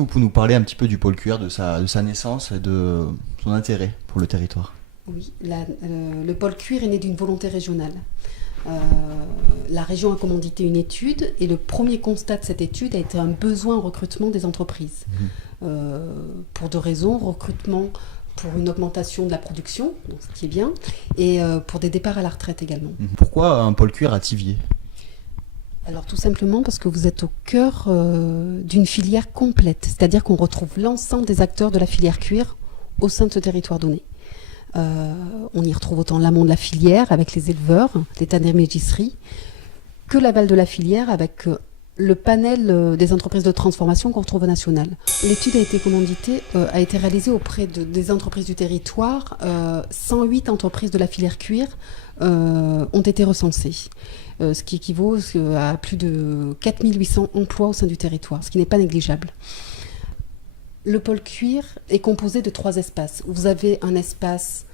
que vous pouvez nous parler un petit peu du pôle cuir, de sa naissance et de son intérêt pour le territoire? Oui, le pôle cuir est né d'une volonté régionale. La région a commandité une étude et le premier constat de cette étude a été un besoin en recrutement des entreprises. Pour deux raisons, recrutement pour une augmentation de la production, donc ce qui est bien, et pour des départs à la retraite également. Pourquoi un pôle cuir à Thiviers? Alors tout simplement parce que vous êtes au cœur d'une filière complète, c'est-à-dire qu'on retrouve l'ensemble des acteurs de la filière cuir au sein de ce territoire donné. On y retrouve autant l'amont de la filière avec les éleveurs, les tanneries mégisseries, que l'aval de la filière avec le panel des entreprises de transformation qu'on retrouve au national. L'étude a été commanditée, a été réalisée auprès des entreprises du territoire. 108 entreprises de la filière cuir ont été recensées, ce qui équivaut à plus de 4800 emplois au sein du territoire, ce qui n'est pas négligeable. Le pôle cuir est composé de 3 espaces. Vous avez un espace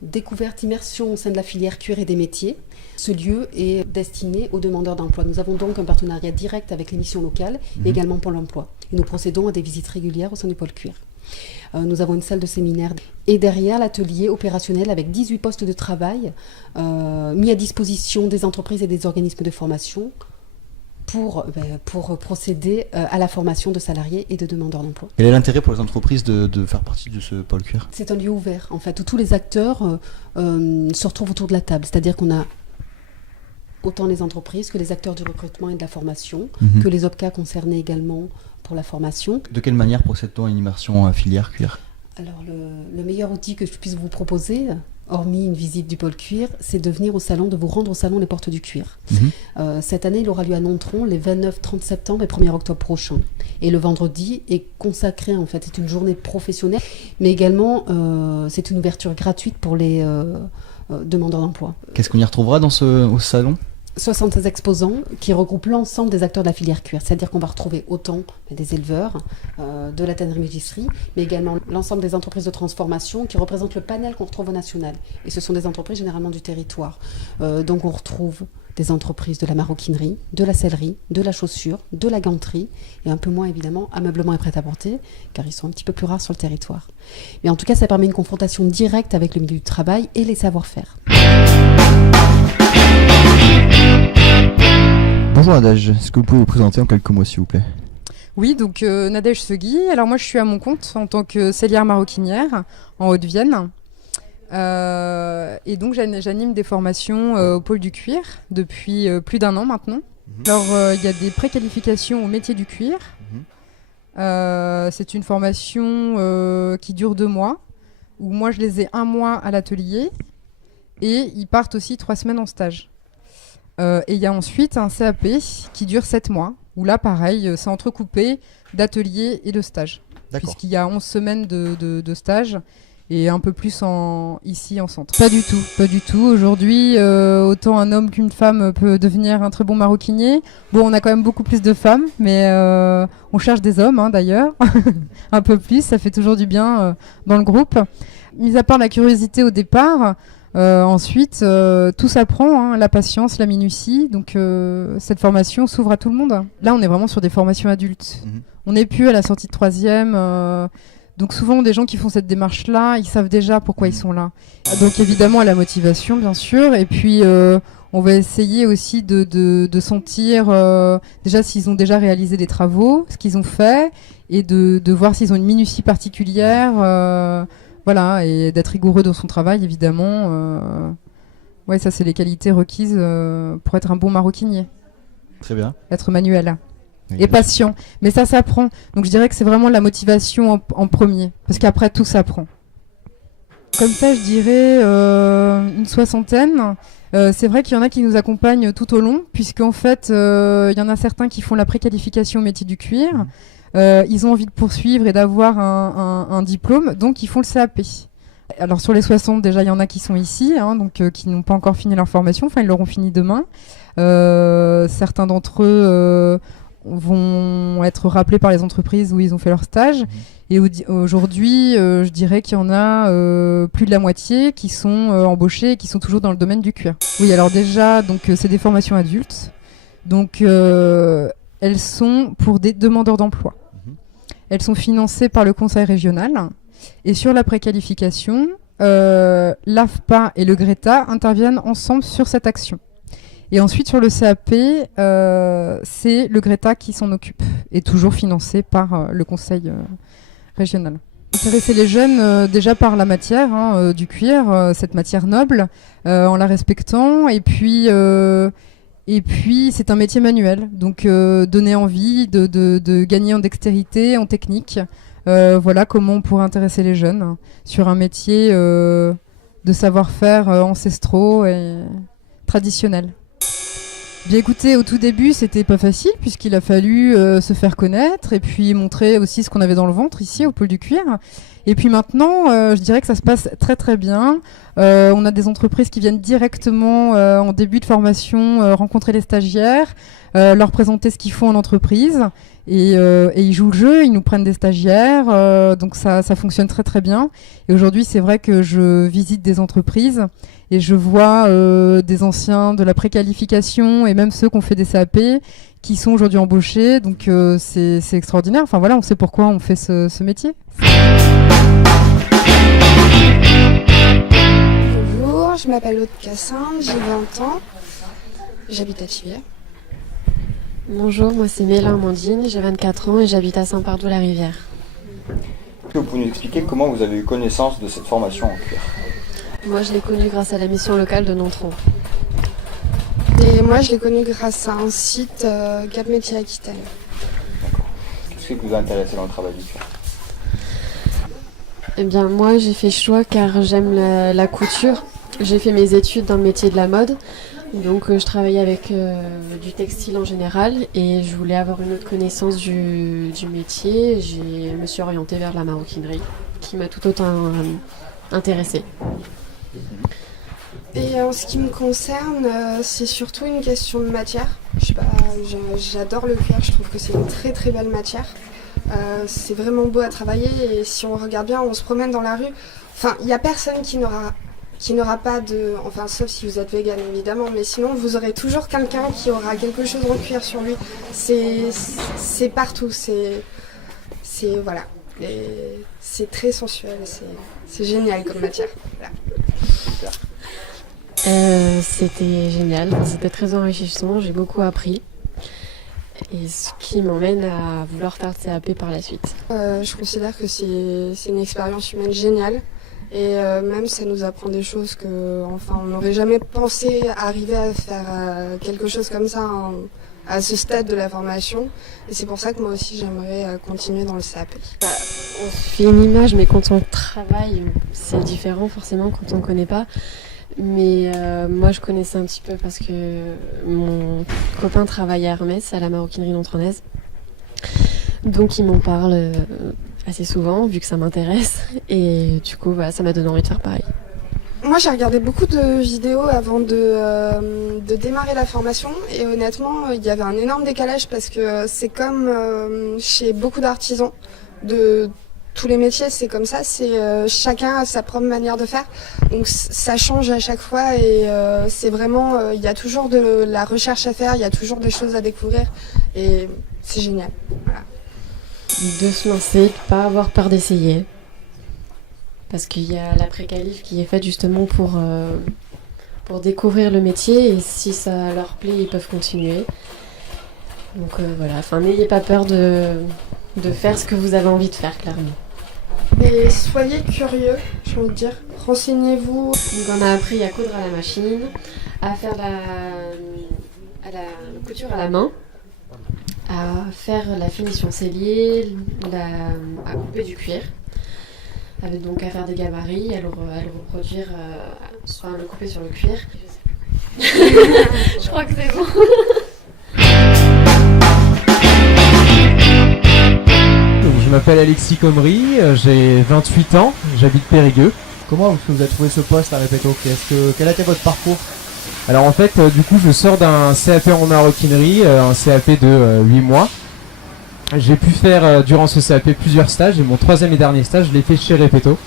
découverte, immersion au sein de la filière cuir et des métiers. Ce lieu est destiné aux demandeurs d'emploi. Nous avons donc un partenariat direct avec les missions locales et également Pôle emploi. Et nous procédons à des visites régulières au sein du pôle cuir. Nous avons une salle de séminaire et derrière l'atelier opérationnel avec 18 postes de travail mis à disposition des entreprises et des organismes de formation pour procéder à la formation de salariés et de demandeurs d'emploi. Quel est l'intérêt pour les entreprises de faire partie de ce pôle cuir? C'est un lieu ouvert, en fait, où tous les acteurs se retrouvent autour de la table. C'est-à-dire qu'on a autant les entreprises que les acteurs du recrutement et de la formation, que les OPCA concernés également pour la formation. De quelle manière procède-t-on à une immersion à filière cuir? Alors, le meilleur outil que je puisse vous proposer, hormis une visite du pôle cuir, c'est de venir au salon, de vous rendre au salon Les Portes du Cuir. Cette année, il aura lieu à Nontron les 29, 30 septembre et 1er octobre prochains. Et le vendredi est consacré, en fait, c'est une journée professionnelle, mais également c'est une ouverture gratuite pour les demandeurs d'emploi. Qu'est-ce qu'on y retrouvera au salon? 76 exposants qui regroupent l'ensemble des acteurs de la filière cuir. C'est-à-dire qu'on va retrouver autant des éleveurs, de la tannerie mégisserie, mais également l'ensemble des entreprises de transformation qui représentent le panel qu'on retrouve au national. Et ce sont des entreprises généralement du territoire. Donc on retrouve des entreprises de la maroquinerie, de la sellerie, de la chaussure, de la ganterie, et un peu moins évidemment ameublement et prêt-à-porter, car ils sont un petit peu plus rares sur le territoire. Mais en tout cas, ça permet une confrontation directe avec le milieu du travail et les savoir-faire. Bonjour Nadège, est-ce que vous pouvez vous présenter en quelques mots s'il vous plaît? Oui, donc Nadège Segui. Alors moi je suis à mon compte en tant que sellière maroquinière en Haute-Vienne. Et donc j'anime des formations au pôle du cuir depuis plus d'1 an maintenant. Alors il y a des préqualifications au métier du cuir. C'est une formation qui dure 2 mois, où moi je les ai 1 mois à l'atelier et ils partent aussi 3 semaines en stage. Et il y a ensuite un CAP qui dure 7 mois, où là pareil, c'est entrecoupé d'atelier et de stage. D'accord. Puisqu'il y a 11 semaines de stage et un peu plus ici en centre. Pas du tout. Aujourd'hui, autant un homme qu'une femme peut devenir un très bon maroquinier. Bon, on a quand même beaucoup plus de femmes, mais on cherche des hommes d'ailleurs, un peu plus, ça fait toujours du bien dans le groupe. Mis à part la curiosité au départ, ensuite, tout s'apprend, la patience, la minutie. Donc, cette formation s'ouvre à tout le monde. Là, on est vraiment sur des formations adultes. On n'est plus à la sortie de 3e. Donc, souvent, des gens qui font cette démarche-là, ils savent déjà pourquoi ils sont là. Donc, évidemment, la motivation, bien sûr. Et puis, on va essayer aussi de sentir déjà s'ils ont déjà réalisé des travaux, ce qu'ils ont fait, et de voir s'ils ont une minutie particulière. Voilà, et d'être rigoureux dans son travail, évidemment. Ouais, ça, c'est les qualités requises pour être un bon maroquinier. Très bien. Être manuel. Et patient. Mais ça s'apprend. Donc, je dirais que c'est vraiment la motivation en premier. Parce qu'après, tout s'apprend. Comme ça, je dirais une 60aine. C'est vrai qu'il y en a qui nous accompagnent tout au long, puisqu'en fait, il y en a certains qui font la préqualification au métier du cuir. Ils ont envie de poursuivre et d'avoir un diplôme, donc ils font le CAP. Alors sur les 60, déjà, il y en a qui sont ici, donc qui n'ont pas encore fini leur formation, enfin ils l'auront fini demain. Certains d'entre eux vont être rappelés par les entreprises où ils ont fait leur stage. Et aujourd'hui, je dirais qu'il y en a plus de la moitié qui sont embauchés et qui sont toujours dans le domaine du cuir. Oui, alors déjà, donc c'est des formations adultes. Donc elles sont pour des demandeurs d'emploi. elles sont financées par le conseil régional. Et sur la préqualification, l'AFPA et le GRETA interviennent ensemble sur cette action. Et ensuite, sur le CAP, c'est le GRETA qui s'en occupe, et toujours financé par le conseil régional. Intéresser les jeunes déjà par la matière du cuir, cette matière noble, en la respectant, et puis c'est un métier manuel, donc donner envie de gagner en dextérité, en technique. Voilà comment on pourrait intéresser les jeunes sur un métier de savoir-faire ancestraux et traditionnels. Bien écoutez, au tout début, c'était pas facile puisqu'il a fallu se faire connaître et puis montrer aussi ce qu'on avait dans le ventre ici au pôle du cuir. Et puis maintenant, je dirais que ça se passe très très bien. On a des entreprises qui viennent directement en début de formation rencontrer les stagiaires, leur présenter ce qu'ils font en entreprise. Et ils jouent le jeu, ils nous prennent des stagiaires, donc ça fonctionne très très bien. Et aujourd'hui, c'est vrai que je visite des entreprises et je vois des anciens de la préqualification et même ceux qui ont fait des CAP qui sont aujourd'hui embauchés. Donc c'est extraordinaire. Enfin voilà, on sait pourquoi on fait ce métier. Bonjour, je m'appelle Aude Cassandre, j'ai 20 ans, j'habite à Thiviers. Bonjour, moi c'est Méla Amandine, j'ai 24 ans et j'habite à Saint-Pardoux-la-Rivière. Est-ce que vous pouvez nous expliquer comment vous avez eu connaissance de cette formation en cuir? Moi je l'ai connue grâce à la mission locale de Nontron. Et moi je l'ai connu grâce à un site Cap Métier Aquitaine. D'accord. Qu'est-ce qui vous a intéressé dans le travail du cuir? Eh bien moi j'ai fait choix car j'aime la couture. J'ai fait mes études dans le métier de la mode. Donc je travaillais avec du textile en général et je voulais avoir une autre connaissance du métier. Je me suis orientée vers la maroquinerie qui m'a tout autant intéressée. Et en ce qui me concerne, c'est surtout une question de matière. Je sais pas, j'adore le cuir, je trouve que c'est une très très belle matière. C'est vraiment beau à travailler et si on regarde bien, on se promène dans la rue. Enfin, il n'y a personne qui n'aura pas de... Enfin, sauf si vous êtes vegan, évidemment, mais sinon, vous aurez toujours quelqu'un qui aura quelque chose en cuir sur lui. C'est partout, voilà. Et c'est très sensuel, c'est génial comme matière. Voilà. C'était génial, c'était très enrichissant, j'ai beaucoup appris. Et ce qui m'emmène à vouloir faire le CAP par la suite. Je considère que c'est une expérience humaine géniale. Et même ça nous apprend des choses on n'aurait jamais pensé arriver à faire quelque chose comme ça à ce stade de la formation. Et c'est pour ça que moi aussi j'aimerais continuer dans le CAP. On se fait une image, mais quand on travaille, c'est différent forcément quand on ne connaît pas. Mais moi je connaissais un petit peu parce que mon copain travaille à Hermès, à la maroquinerie nontronnaise. Donc il m'en parle assez souvent vu que ça m'intéresse et du coup ça m'a donné envie de faire pareil. Moi j'ai regardé beaucoup de vidéos avant de démarrer la formation et honnêtement il y avait un énorme décalage parce que c'est comme chez beaucoup d'artisans de tous les métiers, c'est comme ça, chacun a sa propre manière de faire, donc ça change à chaque fois et c'est vraiment, il y a toujours de la recherche à faire, il y a toujours des choses à découvrir et c'est génial. Voilà. De se lancer, de pas avoir peur d'essayer. Parce qu'il y a la préqualif qui est faite justement pour découvrir le métier et si ça leur plaît, ils peuvent continuer. Donc voilà, n'ayez pas peur de faire ce que vous avez envie de faire, clairement. Et soyez curieux, j'ai envie de dire. Renseignez-vous. Donc on a appris à coudre à la machine, à faire la couture à la main, à faire la finition sellier, à couper du cuir, donc à faire des gabarits, à le reproduire, soit à le couper sur le cuir. Je crois que c'est bon. Je m'appelle Alexis Comry, j'ai 28 ans, j'habite Périgueux. Comment vous avez trouvé ce poste à Répéto? Quel a été votre parcours? Alors en fait, du coup, je sors d'un CAP en maroquinerie, un CAP de 8 mois. J'ai pu faire durant ce CAP plusieurs stages et mon troisième et dernier stage, je l'ai fait chez Répéto.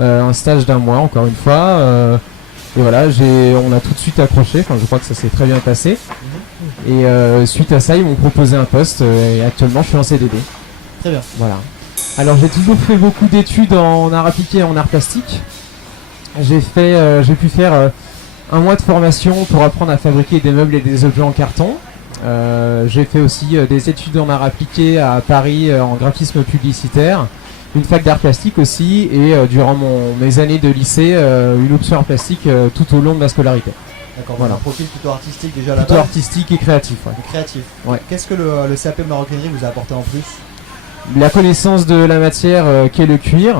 Un stage d'1 mois, encore une fois. Et voilà, on a tout de suite accroché, je crois que ça s'est très bien passé. Et suite à ça, ils m'ont proposé un poste et actuellement, je suis en CDD. Très bien. Voilà. Alors j'ai toujours fait beaucoup d'études en art appliqué et en art plastique. J'ai pu faire un mois de formation pour apprendre à fabriquer des meubles et des objets en carton. J'ai fait aussi des études en art appliqué à Paris en graphisme publicitaire, une fac d'art plastique aussi, et durant mes années de lycée, une option art plastique tout au long de ma scolarité. D'accord, Voilà. un profil plutôt artistique déjà là-bas. Plutôt artistique et créatif. Ouais. Et créatif. Ouais. Qu'est-ce que le CAP maroquinerie vous a apporté en plus? La connaissance de la matière qu'est le cuir,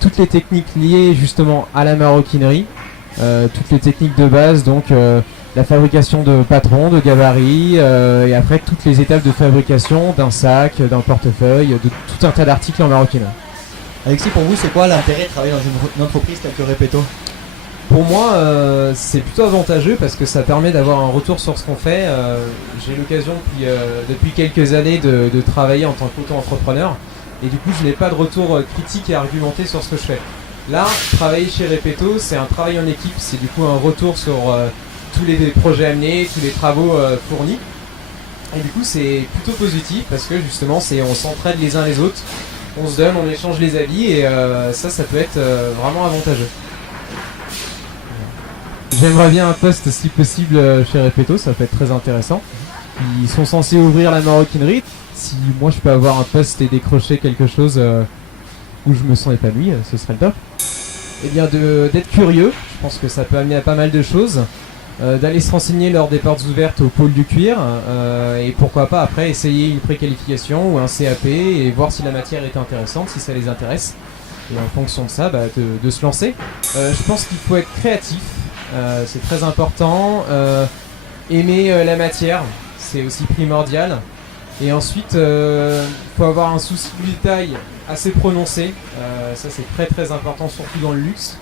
toutes les techniques liées justement à la maroquinerie, toutes les techniques de base, donc la fabrication de patrons, de gabarits, et après toutes les étapes de fabrication d'un sac, d'un portefeuille, de tout un tas d'articles en maroquinerie. Alexis, pour vous, c'est quoi l'intérêt de travailler dans une entreprise telle que Repetto? Pour moi, c'est plutôt avantageux parce que ça permet d'avoir un retour sur ce qu'on fait. J'ai l'occasion depuis quelques années de travailler en tant qu'auto-entrepreneur, et du coup je n'ai pas de retour critique et argumenté sur ce que je fais. Là, travailler chez Repetto, c'est un travail en équipe, c'est du coup un retour sur tous les projets amenés, tous les travaux fournis. Et du coup c'est plutôt positif parce que justement on s'entraide les uns les autres, on se donne, on échange les avis, et ça peut être vraiment avantageux. J'aimerais bien un poste si possible chez Repetto, ça peut être très intéressant. Ils sont censés ouvrir la maroquinerie. Si moi je peux avoir un poste et décrocher quelque chose où je me sens épanoui, ce serait le top. Et bien d'être curieux, je pense que ça peut amener à pas mal de choses. D'aller se renseigner lors des portes ouvertes au pôle du cuir, et pourquoi pas après essayer une préqualification ou un CAP et voir si la matière est intéressante, si ça les intéresse. Et en fonction de ça, de se lancer. Je pense qu'il faut être créatif. C'est très important. Aimer la matière, c'est aussi primordial. Et ensuite, faut avoir un souci du détail assez prononcé. Ça, c'est très très important, surtout dans le luxe.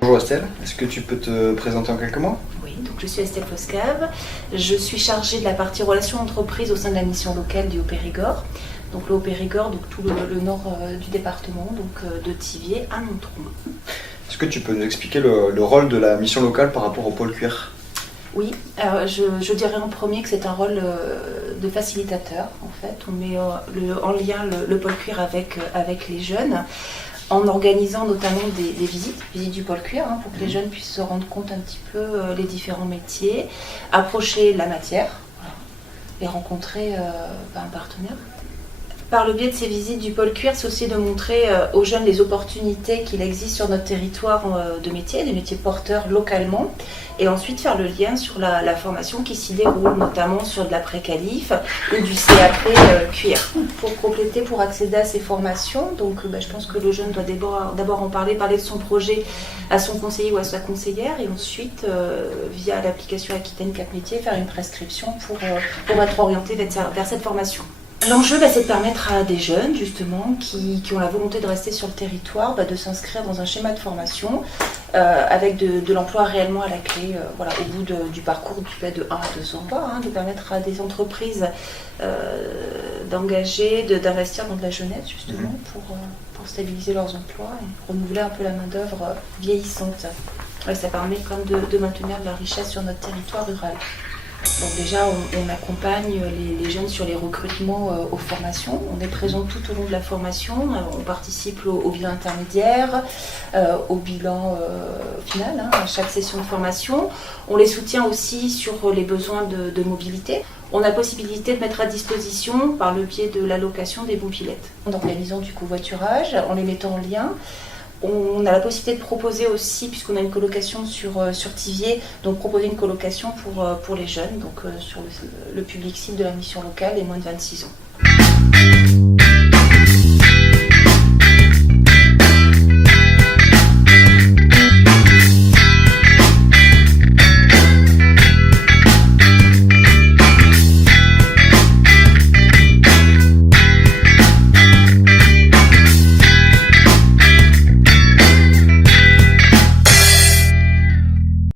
Bonjour Estelle, est-ce que tu peux te présenter en quelques mots? Oui, donc je suis Estelle Foscave. Je suis chargée de la partie relations entreprises au sein de la mission locale du Haut-Périgord. Donc le Haut-Périgord, donc tout le nord du département, donc de Thiviers à Nontron. Est-ce que tu peux nous expliquer le rôle de la mission locale par rapport au pôle cuir? Oui, alors je dirais en premier que c'est un rôle de facilitateur en fait. On met en lien le pôle cuir avec les jeunes, en organisant notamment des visites du pôle cuir, pour que les jeunes puissent se rendre compte un petit peu les différents métiers, approcher la matière, et rencontrer un partenaire. Par le biais de ces visites du pôle cuir, c'est aussi de montrer aux jeunes les opportunités qu'il existe sur notre territoire de métiers, des métiers porteurs localement, et ensuite faire le lien sur la formation qui s'y déroule, notamment sur de la pré-qualif ou du CAP cuir. Pour compléter, pour accéder à ces formations, donc je pense que le jeune doit d'abord en parler de son projet à son conseiller ou à sa conseillère, et ensuite, via l'application Aquitaine Cap Métiers, faire une prescription pour être orienté vers cette formation. L'enjeu, c'est de permettre à des jeunes, justement, qui ont la volonté de rester sur le territoire, de s'inscrire dans un schéma de formation avec de l'emploi réellement à la clé, au bout du parcours de 1 à 2 ans, de permettre à des entreprises d'engager, d'investir dans de la jeunesse, justement, pour stabiliser leurs emplois et renouveler un peu la main-d'œuvre vieillissante. Ouais, ça permet quand même de maintenir de la richesse sur notre territoire rural. Donc déjà, on accompagne les jeunes sur les recrutements aux formations. On est présent tout au long de la formation. On participe au bilan intermédiaire, au bilan final, à chaque session de formation. On les soutient aussi sur les besoins de mobilité. On a possibilité de mettre à disposition, par le biais de l'allocation, des mobilettes. En organisant du covoiturage, en les mettant en lien. On a la possibilité de proposer aussi, puisqu'on a une colocation sur Thiviers, donc proposer une colocation pour les jeunes, donc sur le public cible de la mission locale, les moins de 26 ans.